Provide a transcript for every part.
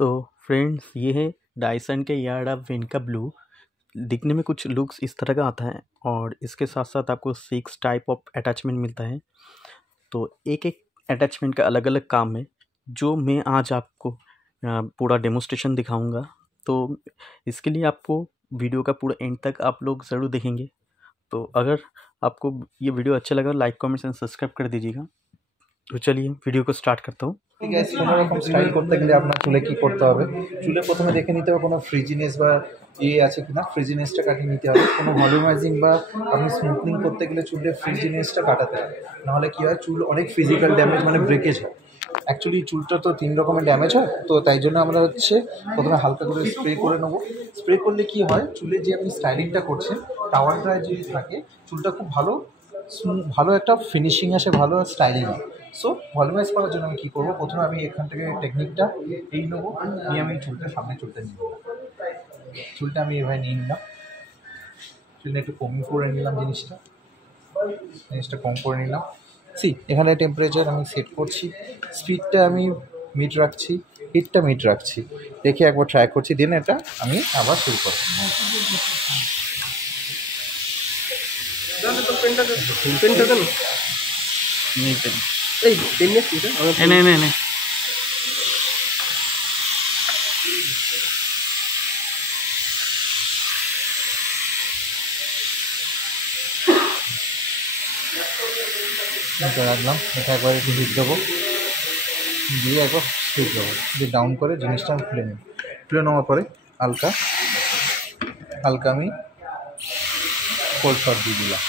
तो फ्रेंड्स ये है डायसन के यार्डा विनका ब्लू। दिखने में कुछ लुक्स इस तरह का आता है और इसके साथ साथ आपको 6 टाइप ऑफ अटैचमेंट मिलता है। तो एक एक अटैचमेंट का अलग अलग काम है जो मैं आज आपको पूरा डेमोस्ट्रेशन दिखाऊंगा। तो इसके लिए आपको वीडियो का पूरा एंड तक आप लोग ज़रूर देखेंगे। तो अगर आपको ये वीडियो अच्छा लगा लाइक कमेंट्स एंड सब्सक्राइब कर दीजिएगा। तो चलिए वीडियो को स्टार्ट करता हूँ। ঠিক আছে, কোনো রকম স্টাইল করতে গেলে আপনার চুলে কী করতে হবে? চুলে প্রথমে দেখে নিতে হবে কোনো ফ্রিজিনেস বা আছে কিনা, ফ্রিজিনেসটা কাটিয়ে নিতে হবে। কোনো ভলিউমাইজিং বা আপনি স্মুথনিং করতে গেলে চুলের ফ্রিজিনেসটা কাটাতে হবে, নাহলে কী হয় চুল অনেক ফিজিক্যাল ড্যামেজ মানে ব্রেকেজ হয়। অ্যাকচুয়ালি চুলটা তো 3 রকমের ড্যামেজ হয়, তো তাই জন্য আমরা প্রথমে হালকা করে স্প্রে করে নেবো। স্প্রে করলে কী হয়, চুলে যে আপনি স্টাইলিংটা করছেন টাওয়াল ড্রাই যদি থাকে চুলটা খুব ভালো একটা ফিনিশিং আসে, ভালো স্টাইলিং হয়। সো ভলিউমাইজ করার জন্য আমি কী করবো, প্রথমে আমি এখান থেকে টেকনিকটা নেবো, নিয়ে আমি চুলটা নিয়ে নিলাম। চুলটা আমি এভাবে নিয়ে নিলাম, চুলটা একটু কম করে নিলাম, জিনিসটা কম করে নিলাম। এখানে টেম্পারেচার আমি সেট করছি, স্পিডটা আমি মিড রাখছি, হিটটা মিড রাখছি, দেখে একবার ট্রাই করছি, দেন এটা আমি আবার শুরু করছি। नहीं রাখলাম, এটা একবার একটু হিট দেবো, দিয়ে একবার হিট দেবো, দিয়ে ডাউন করে জিনিসটা আমি খুলে নেব। খুলে নেওয়ার পরে হালকা আমি কোল্ড শট দিয়ে দিলাম,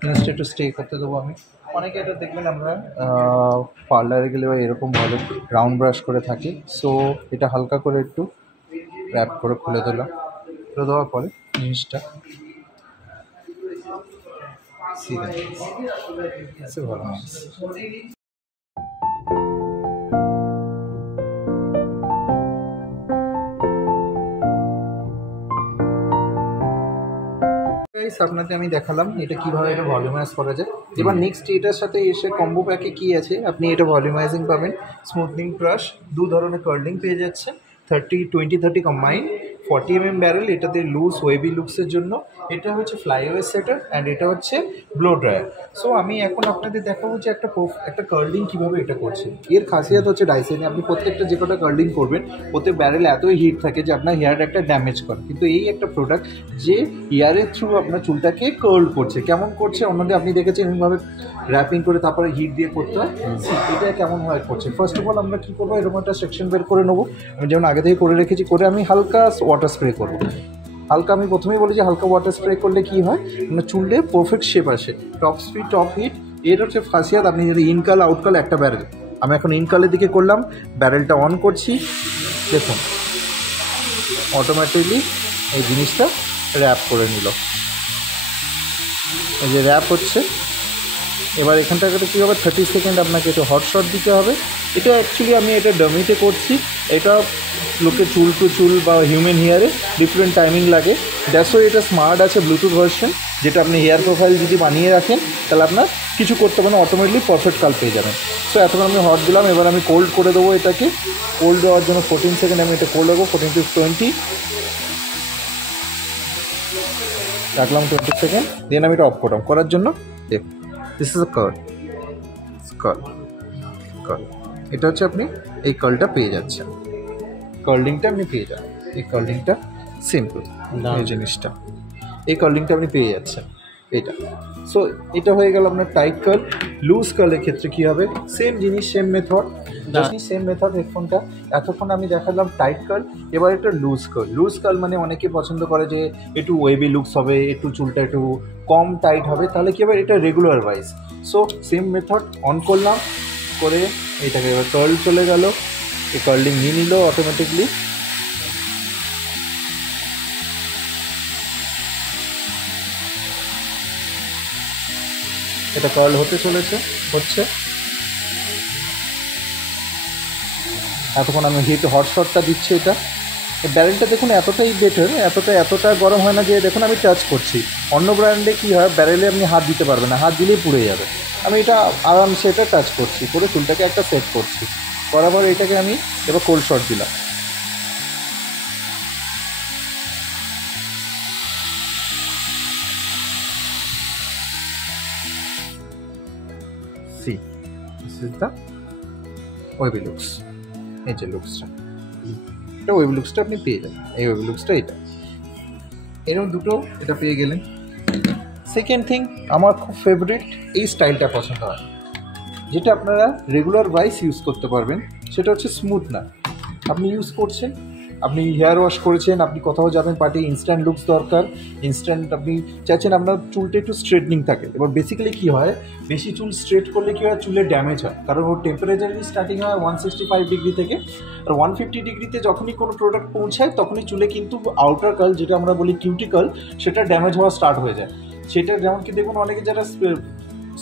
জিনিসটা একটু স্টে করতে দেবো আমি। অনেকে এটা দেখবেন আমরা পার্লারে গেলে বা এরকম ভালো রাউন্ড ব্রাশ করে থাকি। সো এটা হালকা করে একটু র্যাপ করে খুলে দেওয়ার পরে জিনিসটা ভালো হয়। আপনাকে আমি দেখালাম এটা কীভাবে এটা ভলিউমাইজ করা যায়। এবার নেক্সট এটার সাথে এসে কম্বো প্যাকে কী আছে, আপনি এটা ভলিউমাইজিং পাবেন, স্মুথনিং ব্রাশ, 2 ধরনের কার্লিং পেয়ে যাচ্ছে, 20-30 কম্বাইন, 40 mm ব্যারেল, এটাতে লুজ ওয়েবি লুকসের জন্য। এটা হচ্ছে ফ্লাইওয়ে সেটার অ্যান্ড এটা হচ্ছে ব্লো ড্রায়ার। সো আমি এখন আপনাদের দেখাবো যে একটা কার্লিং কীভাবে এটা করছে। এর খাসিয়াত হচ্ছে ডাইসেনে আপনি প্রত্যেকটা যে কটা কার্লিং করবেন ওতে ব্যারেল এতই হিট থাকে যে আপনার হেয়ার একটা ড্যামেজ করে, কিন্তু এই একটা প্রোডাক্ট যে হেয়ারের থ্রু আপনার চুলটাকে কার্ল করছে। কেমন করছে অন্যদের আপনি দেখেছেন এরকমভাবে র্যাপিং করে তারপরে হিট দিয়ে করতে হয়, এটা কেমনভাবে করছে। ফার্স্ট অফ অল আমরা কী করবো, এরকম একটা সেকশন বের করে নেবো, আমি যেমন আগে থেকে করে রেখেছি, করে আমি হালকা ওয়াটার স্প্রে করবো। আমি প্রথমেই বলি যে হালকা ওয়াটার স্প্রে করলে কী হয়, মানে চুলে পারফেক্ট শেপ আসে। টপ স্পিড টপ হিট, এর হচ্ছে খাসিয়াত। আপনি যদি ইনকাল আউটকাল একটা ব্যারেল, আমি এখন ইনকালের দিকে করলাম, ব্যারেলটা অন করছি, দেখুন অটোমেটিকলি এই জিনিসটা র্যাপ করে নিল। এই যে র্যাপ হচ্ছে, এবার এখানটাকে কী হবে, 30 সেকেন্ড আপনাকে একটু হট শট দিতে হবে। এটা অ্যাকচুয়ালি আমি এটা ডামিতে করছি, এটা লোকে চুল টু চুল বা হিউম্যান হেয়ারে ডিফারেন্ট টাইমিং লাগে। দ্যাটসও এটা স্মার্ট আছে ব্লুটুথ ভার্সন, যেটা আপনি হেয়ার প্রোফাইল যদি বানিয়ে রাখেন তাহলে আপনার কিছু করতে হবে না, অটোমেটিকলি পারফেক্ট কাল পেয়ে যাবেন। সো এতক্ষণ আমি হট দিলাম, এবার আমি কোল্ড করে দেবো এটাকে। কোল্ড দেওয়ার জন্য 14 সেকেন্ড আমি এটা কোল্ড রাখবো, 14 to 20 রাখলাম, 20 সেকেন্ড, দেন আমি এটা অফ করলাম। করার জন্য দেখুন, দিস ইজ আ কার্ল, এটা হচ্ছে আপনি এই কার্লটা পেয়ে যাচ্ছেন, কার্লিংটা আপনি পেয়ে যাবেন। এই কার্লিংটা সিম্পল, এই জিনিসটা এই কার্লিংটা আপনি পেয়ে যাচ্ছেন এটা। সো এটা হয়ে গেল আপনার টাইট কার্ল। লুজ কার্লের ক্ষেত্রে কী হবে, সেম জিনিস, সেম মেথড। হেডফোনটা এতক্ষণ আমি দেখালাম টাইট কার্ল, এবার একটা লুজ কার্ল মানে অনেকে পছন্দ করে যে একটু ওয়েবি লুকস হবে, একটু চুলটা একটু কম টাইট হবে, তাহলে কী হবে এটা regular wise. So same method on করলাম, করে এটাকে এবার কার্ল চলে গেল, এই কার্লিং নিয়ে নিল অটোমেটিকলি। এটা কার্ল হতে চলেছে, হচ্ছে। এতক্ষণ আমি হট শটটা দিচ্ছি, এটা ব্যারেলটা দেখুন এতটাই বেটার, এতটা গরম হয় না যে দেখুন আমি টাচ করছি। অন্য ব্র্যান্ডে কী হয়, ব্যারেলে আপনি হাত দিতে পারবেন না, হাত দিলেই পুড়ে যাবে। আমি এটা আরামসে এটা টাচ করছি, করে চুলটাকে একটা সেট করছি, করার পর এটাকে আমি এবার কোল্ড শট দিলাম। C this is the wavy looks. এই যে লুকসটা, এটা ওয়েবি লুকসটা আপনি পেয়ে যাবেন, এই ওয়েবি লুকসটা এটা এরকম দুটো এটা পেয়ে গেলেন। সেকেন্ড থিং, আমার খুব ফেভারিট এই স্টাইলটা পছন্দ হয়, যেটা আপনারা রেগুলার ওয়াইজ ইউজ করতে পারবেন, সেটা হচ্ছে স্মুথনার। আপনি ইউজ করছেন, আপনি হেয়ার ওয়াশ করেছেন, আপনি কোথাও যাবেন পার্টি, ইনস্ট্যান্ট লুকস দরকার, ইনস্ট্যান্ট আপনি চাইছেন আপনার চুলটা একটু স্ট্রেটনিং থাকে। এবার বেসিক্যালি কী হয়, বেশি চুল স্ট্রেট করলে কী হয়, চুলের ড্যামেজ হয়, কারণ ওর টেম্পারেচারই স্টার্টিং হয় 165 ডিগ্রি থেকে, আর 150 ডিগ্রিতে যখনই কোনো প্রোডাক্ট পৌঁছায় তখনই চুলে কিন্তু আউটার কাল, যেটা আমরা বলি কিউটিকল, সেটা ড্যামেজ হওয়া স্টার্ট হয়ে যায়। সেটা যেমন কি দেখুন, অনেকে যারা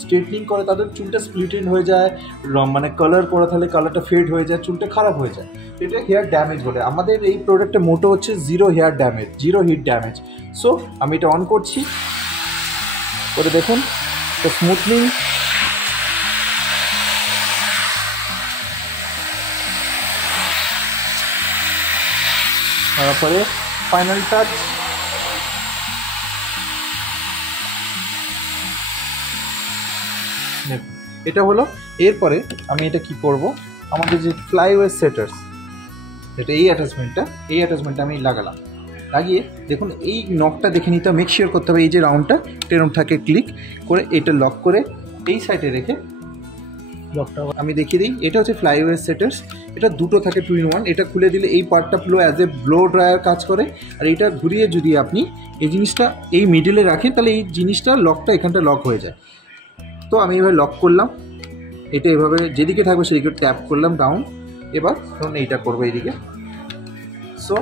স্ট্রেটনিং করে তাদের চুলটা স্প্লিটেন হয়ে যায়, মানে কালার করা থাকলে কালারটা ফেড হয়ে যায়, চুলটা খারাপ হয়ে যায়, এটা হেয়ার ড্যামেজ বলে। আমাদের এই প্রোডাক্টের মোটো হচ্ছে zero hair damage, zero heat damage. So আমি এটা অন করছি, করে দেখুন তো স্মুথনিং, তারপরে ফাইনাল টাচ। এটা হলো, এরপরে আমি এটা কি করব, আমাদের যে ফ্লাইওয়ে সেটার্স, এটা এই অ্যাটাচমেন্টটা আমি লাগালাম, লাগিয়ে দেখুন এই নকটা দেখে নিতে মেক শিওর করতে হবে এই যে রাউন্ডটা টেরম থাকে, ক্লিক করে এটা লক করে এই সাইডে রেখে লকটা আমি দেখিয়ে দিই। এটা হচ্ছে ফ্লাইওয়ে সেটার্স, এটা দুটো থাকে 2 in 1। এটা খুলে দিলে এই পার্টটা পুরো অ্যাজ এ ব্লো ড্রায়ার কাজ করে, আর এটা ঘুরিয়ে যদি আপনি এই জিনিসটা এই মিডলে রাখেন তাহলে এই জিনিসটা লকটা এখানটা লক হয়ে যায়। তো আমি এভাবে লক করলাম, এটা এভাবে যেদিকে থাকবে সেদিকে ট্যাপ করলাম ডাউন। এবার ধরুন এইটা করবো এইদিকে, সো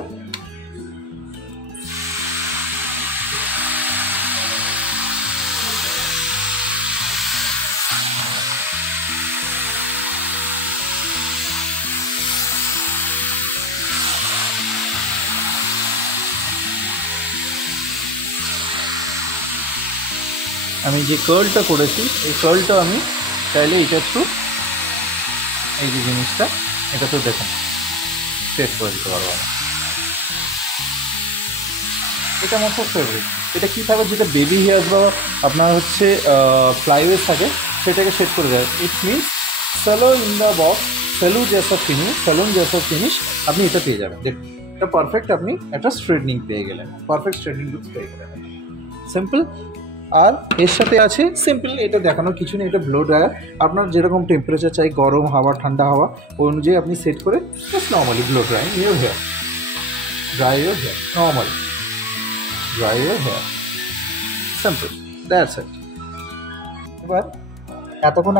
আমি যে কার্লটা করেছি এই কার্লটা আমি চাইলে এটা থ্রু এই যে জিনিসটা এটা তো দেখুন সেট করে দিতে পারবো আমি। এটা আমার খুব ফেভারিট। এটা কী থাকে, যেটা বেবি হেয়ার বা আপনার হচ্ছে ফ্লাইওয়ে থাকে সেটাকে সেট করে দেয়। It means salon in the box, salon জেসা ফিনিশ আপনি এটা পেয়ে যাবেন। দেখুন এটা পারফেক্ট, আপনি একটা স্ট্রেটনিং পেয়ে গেলেন, পারফেক্ট স্ট্রেটনিং লুকস পেয়ে গেলেন, সিম্পল। আর এর সাথে আছে সিম্পল, এটা দেখানোর কিছু নেই, এটা ব্লো ড্রায়ার। আপনার যেরকম টেম্পারেচার চাই, গরম হাওয়া ঠান্ডা হাওয়া, ওই অনুযায়ী আপনি সেট করে just normally blow dry your hair, dry your hair, normally dry your hair, simple, that's it. এবার এতক্ষণ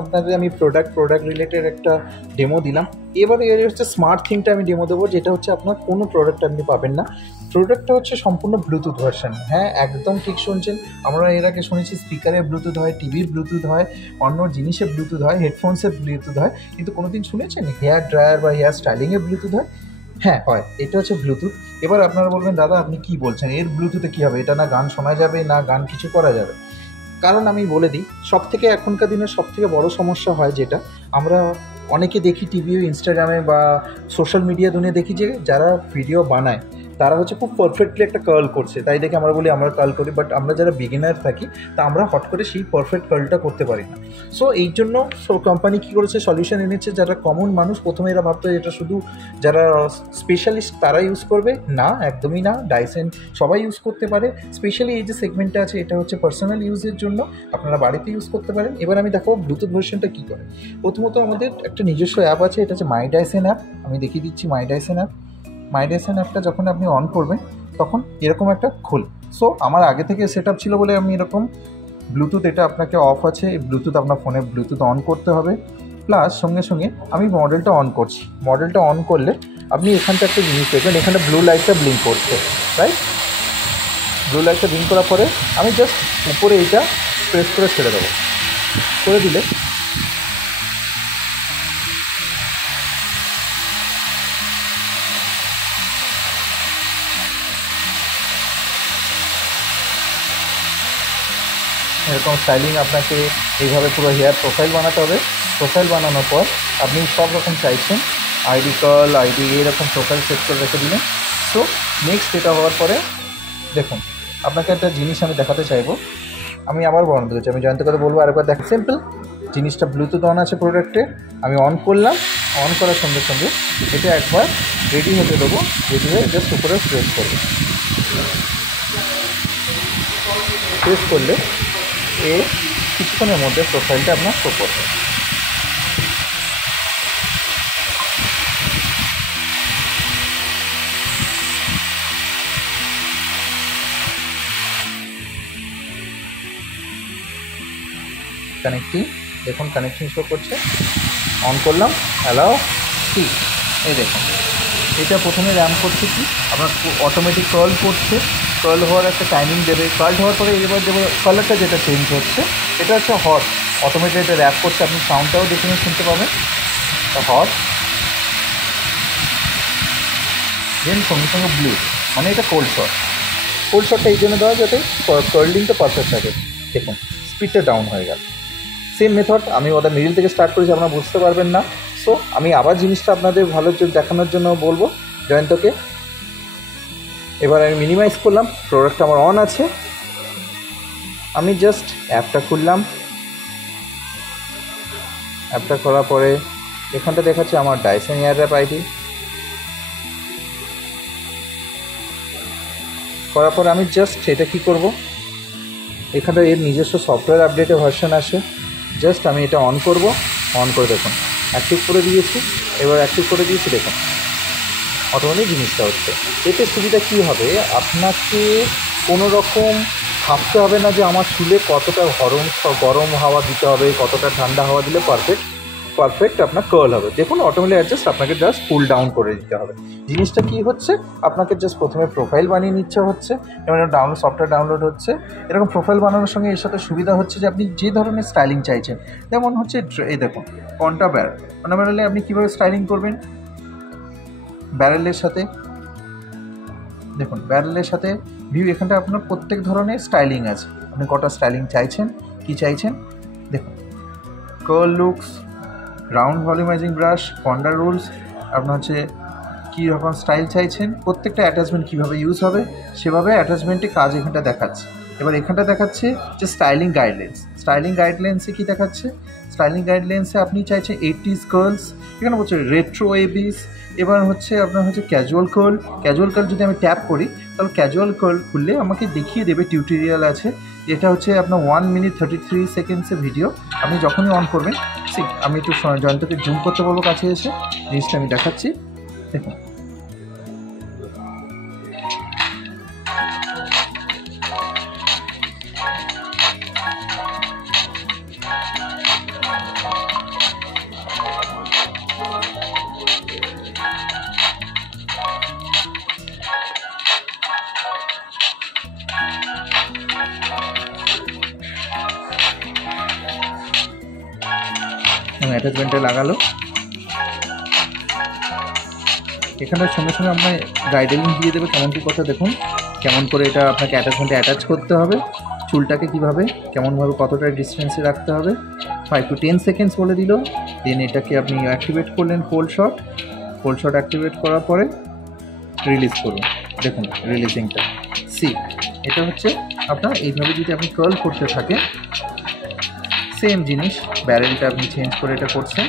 আপনাদের আমি প্রোডাক্ট রিলেটেড একটা ডেমো দিলাম। এবারে এর হচ্ছে স্মার্ট থিংটা আমি ডেমো দেবো, যেটা হচ্ছে আপনার কোনো প্রোডাক্ট আপনি পাবেন না। প্রোডাক্টটা হচ্ছে সম্পূর্ণ ব্লুটুথ ভার্সন। হ্যাঁ, একদম ঠিক শুনছেন, আমরা এর আগে শুনেছি স্পিকারে ব্লুটুথ হয়, টিভির ব্লুটুথ হয়, অন্য জিনিসের ব্লুটুথ হয়, হেডফোনসের ব্লুটুথ হয়, কিন্তু কোনোদিন শুনেছেন হেয়ার ড্রায়ার বা হেয়ার স্টাইলিংয়ের ব্লুটুথ হয়? হ্যাঁ হয়, এটা হচ্ছে ব্লুটুথ। এবার আপনারা বলবেন দাদা আপনি কি বলছেন, এর ব্লুটুথে কী হবে, এটা না গান শোনা যাবে না গান কিছু করা যাবে। কারণ আমি বলে দিই, সবথেকে এখনকার দিনের সবথেকে বড় সমস্যা হয় যেটা আমরা অনেকে দেখি টিভি, ইনস্টাগ্রামে বা সোশ্যাল মিডিয়া দুনিয়া দেখি, যে যারা ভিডিও বানায় তারা হচ্ছে খুব পারফেক্টলি একটা কার্ল করছে, তাই দেখে আমরা বলি আমরা কার্ল করি। বাট আমরা যারা বিগিনার থাকি তা আমরা হট করে সেই পারফেক্ট কার্লটা করতে পারি না। সো এই জন্য কোম্পানি কী করেছে, সলিউশন এনেছে। যারা কমন মানুষ, প্রথমে এরা ভাবতো এটা শুধু যারা স্পেশালিস্ট তারা ইউজ করবে, না একদমই না, ডাইসেন সবাই ইউজ করতে পারে। স্পেশালি এই যে সেগমেন্টটা আছে এটা হচ্ছে পার্সোনাল ইউজের জন্য, আপনারা বাড়িতে ইউজ করতে পারেন। এবার আমি দেখাবো ব্লুটুথ ভার্সনটা কী করে। প্রথমত আমাদের একটা নিজস্ব অ্যাপ আছে, এটা হচ্ছে মাই ডাইসেন অ্যাপ। আমি দেখিয়ে দিচ্ছি মাই ডাইসেন অ্যাপ। মাই ডাইসেন অ্যাপটা যখন আপনি অন করবেন তখন এরকম একটা খোলে। সো আমার আগে থেকে সেট আপ ছিল বলে আমি এরকম ব্লুটুথ, এটা আপনাকে অফ আছে, ব্লুটুথ আপনার ফোনে ব্লুটুথ অন করতে হবে। প্লাস সঙ্গে সঙ্গে আমি মডেলটা অন করছি। মডেলটা অন করলে আপনি এখানটা একটা জিনিস দেখবেন, এখানটা ব্লু লাইটটা ব্লিঙ্ক করছে, রাইট? ব্লু লাইটটা ব্লিঙ্ক করার পরে আমি জাস্ট উপরে এইটা প্রেস করে ছেড়ে দেবো, করে দিলে এরকম স্টাইলিং আপনাকে এইভাবে পুরো হেয়ার প্রোফাইল বানাতে হবে। প্রোফাইল বানানোর পর আপনি সব রকম চাইছেন, আইডি কার্ল, আইডি এরকম প্রোফাইল সেট করে রেখে দিলেন। সো নেক্সট এটা হওয়ার পরে দেখুন, আপনাকে একটা জিনিস আমি দেখাতে চাইবো। আমি আবার বন্ধ করছি, আমি জয়ন্ত করে বলবো আরেকবার দেখ। সিম্পল জিনিসটা ব্লুটুথ অন আছে প্রোডাক্টে, আমি অন করলাম। অন করার সঙ্গে সঙ্গে এটা একবার রেডি হতে দেবো, রেডি হয়ে জাস্ট উপরে প্রেস করবো। প্রেস করলে এ কিছুক্ষণের মধ্যে প্রোফাইলটা আপনার শো করবে। কানেক্টিং, দেখুন কানেকশন শো করছে। অন করলাম, অ্যালাও, কি এই দেখুন এটা প্রথমে র্যাম করছে, কি আপনার অটোমেটিক কার্ল করছে। কার্ল হওয়ার একটা টাইমিং দেবে, কার্ল হওয়ার পরে এবার দেবো কালারটা যেটা চেঞ্জ হচ্ছে, এটা হচ্ছে হট। অটোমেটিক এটা র্যাপ করছে, আপনি সাউন্ডটাও দেখে শুনতে পাবেন। হট দেন সঙ্গে সঙ্গে ব্লু, মানে এটা কোল্ড শট। কোল্ড শটটা এই জন্য দেওয়া যাতে কার্লিংটা পারফেক্ট থাকে। দেখুন স্পিডটা ডাউন হয়ে গেল। সেম মেথড আমি ওদের মিডিল থেকে স্টার্ট করেছি, আপনারা বুঝতে পারবেন না। সো আমি আবার জিনিসটা আপনাদের ভালো দেখানোর জন্য বলবো জয়ন্তকে। এবার আমি মিনিমাইজ করলাম, প্রোডাক্ট আমার অন আছে। আমি জাস্ট অ্যাপটা খুললাম। অ্যাপটা করার পরে এখানটা দেখাচ্ছে আমার ডাইসন এয়ারর্যাপ আইডি। করার পরে আমি জাস্ট এটা কী করব, এখানটা এর নিজস্ব সফটওয়্যার আপডেটের ভার্সন আসে। জাস্ট আমি এটা অন করব। অন করে দেখুন অ্যাক্টিভ করে দিয়েছি। এবার অ্যাক্টিভ করে দিয়েছি, দেখুন অটোমেটিক জিনিসটা হচ্ছে। এতে সুবিধা কী হবে, আপনাকে কোনো রকম ভাবতে হবে না যে আমার চুলে কতটা গরম হাওয়া দিতে হবে, কতটা ঠান্ডা হাওয়া দিলে পারফেক্ট আপনার কার্ল হবে। দেখুন অটোমেটিক অ্যাডজাস্ট, আপনাকে জাস্ট কুল ডাউন করে দিতে হবে। জিনিসটা কি হচ্ছে, আপনাকে জাস্ট প্রথমে প্রোফাইল বানিয়ে নিচ্ছে হচ্ছে, এবং সফটওয়্যার ডাউনলোড হচ্ছে। এরকম প্রোফাইল বানানোর সঙ্গে এর সাথে সুবিধা হচ্ছে যে আপনি যে ধরনের স্টাইলিং চাইছেন, যেমন হচ্ছে এই দেখুন কন্টা ব্যারেলে আপনি কীভাবে স্টাইলিং করবেন। ব্যারেলের সাথে দেখুন, ব্যারেলের সাথে ভিউ, এখানটা আপনার প্রত্যেক ধরনের স্টাইলিং আছে। আপনি কটা স্টাইলিং চাইছেন, কি চাইছেন দেখুন। Curl looks, round volumising brush, কন্ডার rules, আপনার হচ্ছে কী রকম স্টাইল চাইছেন, প্রত্যেকটা অ্যাটাচমেন্ট কীভাবে ইউজ হবে সেভাবে অ্যাটাচমেন্টে কাজ এখানটা দেখাচ্ছে। এবার এখানটা দেখাচ্ছে যে স্টাইলিং গাইডলাইন্স। স্টাইলিং গাইডলাইন্সে কী দেখাচ্ছে, স্টাইলিং গাইডলাইন্সে আপনি চাইছেন 80s কার্লস, এখানে বলছে রেট্রো এবিস। এবার হচ্ছে আপনার হচ্ছে ক্যাজুয়াল কার্ল। ক্যাজুয়াল কার্ল যদি আমি ট্যাপ করি তাহলে ক্যাজুয়াল কার্ল খুললে আমাকে দেখিয়ে দেবে, টিউটোরিয়াল আছে। এটা হচ্ছে আপনার 1 মিনিট 33 সেকেন্ডসের ভিডিও। আপনি যখনই অন করবেন, আমি একটু জয়ন্তকে জুম করতে বলবো কাছে এসে, জিনিসটা আমি দেখাচ্ছি দেখুন। অ্যাটাচমেন্টে লাগালো, এখানে সঙ্গে সঙ্গে আপনার গাইডলাইন দিয়ে দেবে কেমন কী কথা। দেখুন কেমন করে এটা আপনাকে অ্যাটাচমেন্টে অ্যাটাচ করতে হবে, চুলটাকে কীভাবে কেমনভাবে কতটা ডিস্টেন্সে রাখতে হবে। 5 to 10 সেকেন্ডস বলে দিল। দেন এটাকে আপনি অ্যাক্টিভেট করলেন কোল্ড শট অ্যাক্টিভেট করার পরে রিলিজ করুন। দেখুন রিলিজিংটা এটা হচ্ছে আপনার এইভাবে যদি আপনি কার্ল করতে থাকেন, সেম জিনিস ব্যারেলটা আপনি চেঞ্জ করে এটা করছেন।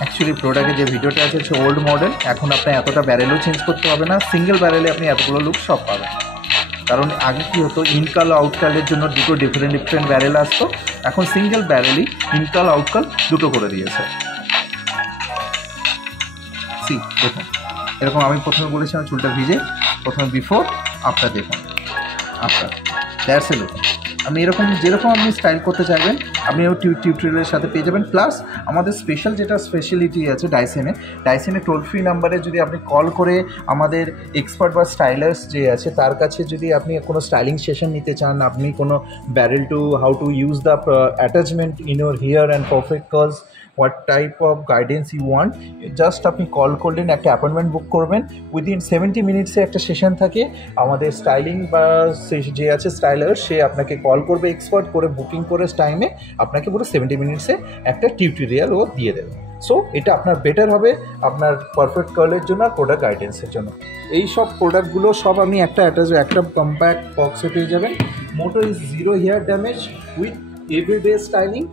অ্যাকচুয়ালি প্রোডাক্টে যে ভিডিওটা আছে হচ্ছে ওল্ড মডেল, এখন আপনার এতটা ব্যারেলও চেঞ্জ করতে হবে না, সিঙ্গেল ব্যারেলে আপনি এতগুলো লুক সব পাবেন। কারণ আগে কী হতো, ইনকাল আউটকালের জন্য দুটো ডিফারেন্ট ব্যারেল আসতো, এখন সিঙ্গেল ব্যারেলই ইনকাল আউটকাল দুটো করে দিয়েছে। দেখুন এরকম আমি প্রথমে বলেছিলাম চুলটা ভিজে, প্রথমে বিফোর আফটার দেখুন, আফটার দ্যাটস এ লুক। আমি এরকম যেরকম আপনি স্টাইল করতে চাইবেন আপনি টিউটোরিয়ালের সাথে পেয়ে যাবেন। প্লাস আমাদের স্পেশাল যেটা স্পেশালিটি আছে ডাইসেনে টোল ফ্রি নাম্বারে যদি আপনি কল করে আমাদের এক্সপার্ট বা স্টাইলার্স যে আছে তার কাছে যদি আপনি কোনো স্টাইলিং সেশন নিতে চান, আপনি কোনো barrel to how to use the attachment in your hair and perfect curls, what type of guidance you want, just আপনি কল করলেন, একটা অ্যাপয়েন্টমেন্ট বুক করবেন, উইদিন 70 মিনিটসে একটা সেশন থাকে। আমাদের স্টাইলিং বা যে আছে স্টাইলার সে আপনাকে কল করবে এক্সপার্ট করে, বুকিং করে টাইমে আপনাকে পুরো 70 মিনিটসে একটা টিউটোরিয়াল ও দিয়ে দেবে। সো এটা আপনার বেটার হবে আপনার পারফেক্ট কার্লের জন্য আর প্রোডাক্ট গাইডেন্সের জন্য। এই সব প্রোডাক্টগুলো সব আপনি একটা কম্প্যাক্ট বক্সে পেয়ে যাবেন। Motto is zero hair damage with everyday styling.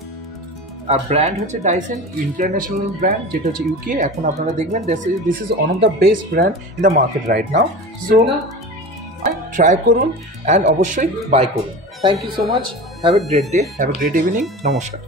আর ব্র্যান্ড হচ্ছে ডাইসন, ইন্টারন্যাশনাল ব্র্যান্ড যেটা হচ্ছে ইউকে। এখন আপনারা দেখবেন this is one of the best brand in the market right now. So try করুন অ্যান্ড অবশ্যই বাই করুন। Thank you so much, have a great day, have a great evening, নমস্কার।